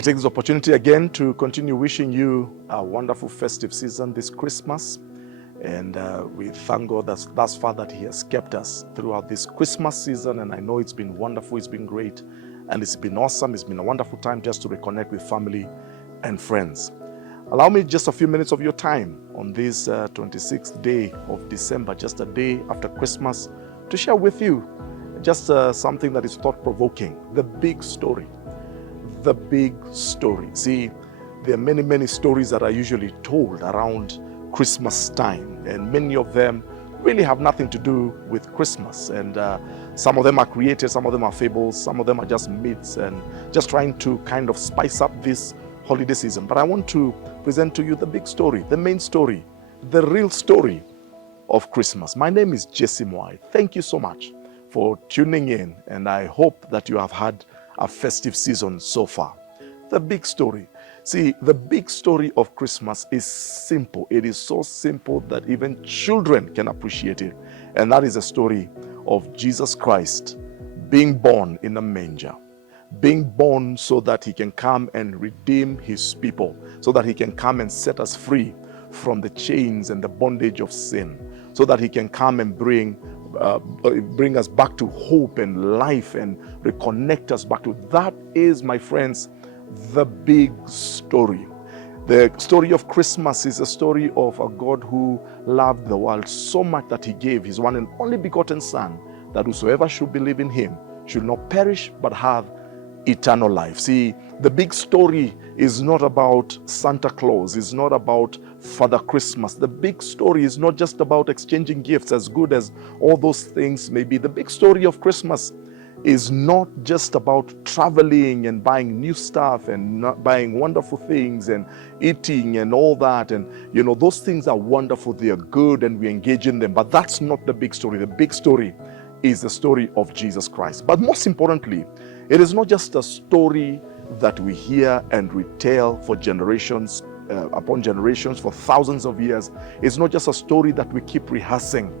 I take this opportunity again to continue wishing you a wonderful festive season this Christmas. And we thank God that thus far that He has kept us throughout this Christmas season. And I know it's been wonderful, it's been great, and it's been awesome. It's been a wonderful time just to reconnect with family and friends. Allow me just a few minutes of your time on this 26th day of December, just a day after Christmas, to share with you just something that is thought-provoking, the big story. The big story. See, there are many, many stories that are usually told around Christmas time, and many of them really have nothing to do with Christmas. And some of them are created, some of them are fables, some of them are just myths, and just trying to kind of spice up this holiday season. But I want to present to you the big story, the main story, the real story of Christmas. My name is Mwai. Thank you so much for tuning in, and I hope that you have had a festive season so far. The big story. See, the big story of Christmas is simple. It is so simple that even children can appreciate it. And that is the story of Jesus Christ being born in a manger. Being born so that He can come and redeem His people, so that He can come and set us free from the chains and the bondage of sin, so that He can come and bring us back to hope and life and reconnect us back to. That is, my friends, the big story. The story of Christmas is a story of a God who loved the world so much that He gave His one and only begotten Son, that whosoever should believe in Him should not perish but have eternal life. See, the big story is not about Santa Claus, it's not about Father Christmas. The big story is not just about exchanging gifts, as good as all those things may be. The big story of Christmas is not just about traveling and buying new stuff and not buying wonderful things and eating and all that. And you know, those things are wonderful, they are good, and we engage in them. But that's not the big story. The big story is the story of Jesus Christ. But most importantly, it is not just a story that we hear and retell for generations upon generations, for thousands of years. It's not just a story that we keep rehearsing,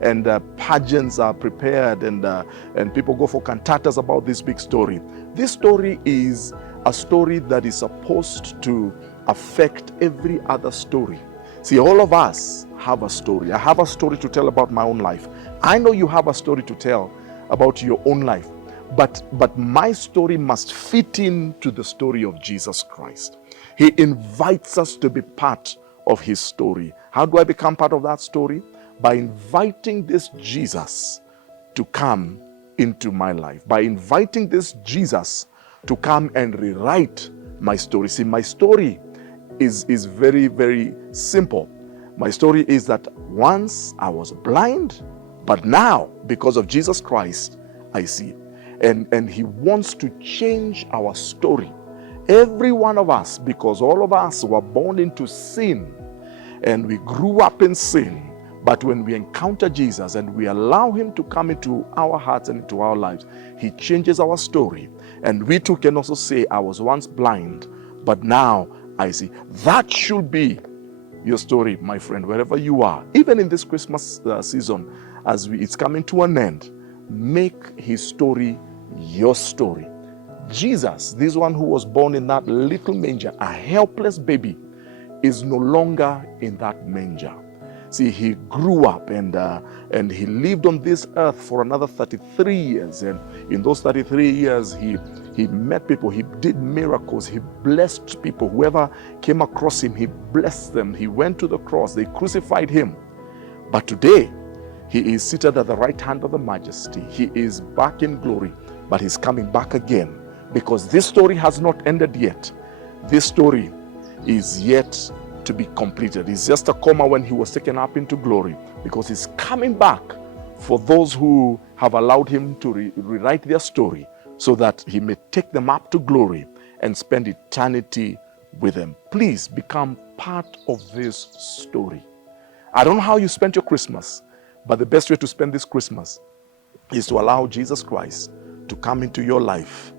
and pageants are prepared, and people go for cantatas about this big story. This story is a story that is supposed to affect every other story. See, all of us have a story. I have a story to tell about my own life. I know you have a story to tell about your own life. But my story must fit into the story of Jesus Christ. He invites us to be part of His story. How do I become part of that story? By inviting this Jesus to come into my life. By inviting this Jesus to come and rewrite my story. See, my story is very, very simple. My story is that once I was blind, but now, because of Jesus Christ, I see. And He wants to change our story. Every one of us, because all of us were born into sin and we grew up in sin. But when we encounter Jesus and we allow Him to come into our hearts and into our lives, He changes our story. And we too can also say, I was once blind, but now I see. That should be your story, my friend, wherever you are. Even in this Christmas season, as it's coming to an end, make His story your story. Jesus, this one who was born in that little manger, a helpless baby, is no longer in that manger. See, He grew up and He lived on this earth for another 33 years. And in those 33 years, He met people, He did miracles, He blessed people. Whoever came across Him, He blessed them. He went to the cross, they crucified Him. But today, He is seated at the right hand of the Majesty. He is back in glory, but He's coming back again, because this story has not ended yet. This story is yet to be completed. It's just a comma when He was taken up into glory, because He's coming back for those who have allowed Him to rewrite their story, so that He may take them up to glory and spend eternity with them. Please become part of this story. I don't know how you spent your Christmas, but the best way to spend this Christmas is to allow Jesus Christ to come into your life,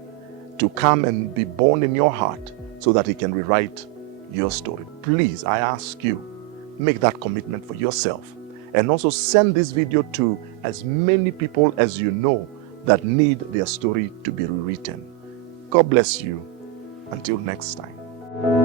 to come and be born in your heart, so that He can rewrite your story. Please, I ask you, make that commitment for yourself. And also send this video to as many people as you know that need their story to be rewritten. God bless you. Until next time.